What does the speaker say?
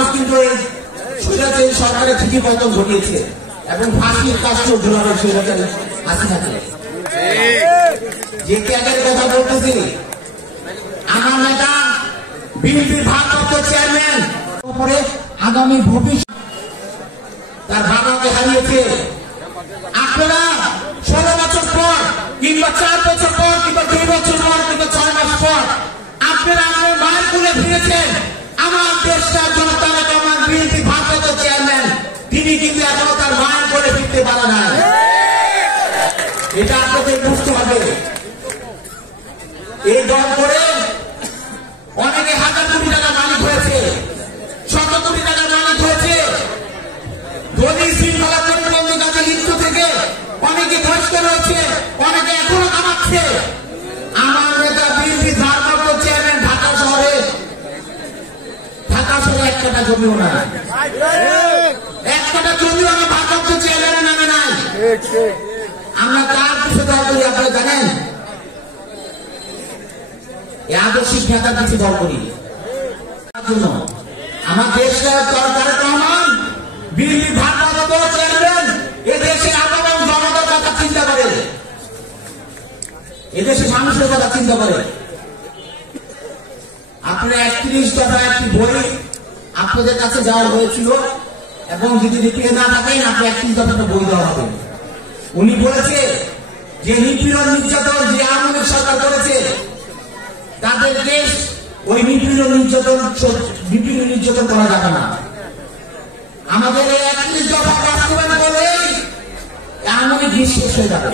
মানুষ কিন্তু এই স্বৈরাচারী সরকারের ঠিকই পতন ঘটিয়েছে এবং ফাঁসির কাজও ঝুলানো স্বৈরাচারী হাসিনাকে। যে ত্যাগের কথা বলতেছি, আমার নেতা বিএনপির ভারপ্রাপ্ত চেয়ারম্যান উপরে আগামী ভবিষ্যৎ তার বাবাকে হারিয়েছে। আপনারা 16 বছর পর কিংবা 4 বছর পর কিংবা 2 বছর পর কিংবা 6 মাস পর আপনারা আপনার মায়ের কোলে ফিরেছেন। আমার দেশটা জনতার আমার বিএনপি ভারপ্রাপ্ত চেয়ারম্যান তিনি কিন্তু এখনো তার মায়ের কোলে ফিরতে পারে না। এটা আপনাদের বুঝতে হবে। এই দল করে অনেকে হাজার কোটি টাকা মালিক হয়েছে, শত কোটি টাকার মালিক হয়েছে। ধনী শৃঙ্খলা প্রতিবন্ধী কাজে লিপ্ত থেকে অনেকে বহিষ্ক রয়েছে, অনেকে এখনো কামাচ্ছে। আমার নেতা বিএনপি ভারপ্রাপ্ত চেয়ারম্যান ঢাকা শহরে এক কাটা জমিও না, এক কাটা জমিও আমার ভারপ্রাপ্ত চেয়ারম্যানের নামে নাই। আমরা কার পিছনে দল করি আপনারা জানেন? এই আদর্শিক নেতার পিছনে দল করি। আমার দেশটা তারেক রহমান বিএনপি ভারপ্রাপ্ত চেয়ারম্যান এদেশের আপাতত জনতার কথা চিন্তা করে, এদেশের মানুষের কথা চিন্তা করে। আপনারা 31 দফা একটি বই আপনাদের কাছে যাওয়ার হয়েছিল এবং যদি লিখে না থাকেন আপনি 31 দফাটা বই দেওয়া হবে। উনি বলেছে যে নিপীড়ন নির্যাতন যে আওয়ামী লীগ সরকার করেছে তাদের দেশ ওই নিপীড়ন নির্যাতন করা যাবে না। আমাদের এই 31 দফা বাস্তবায়ন করলে আওয়ামী লীগ শেষ হয়ে যাবে।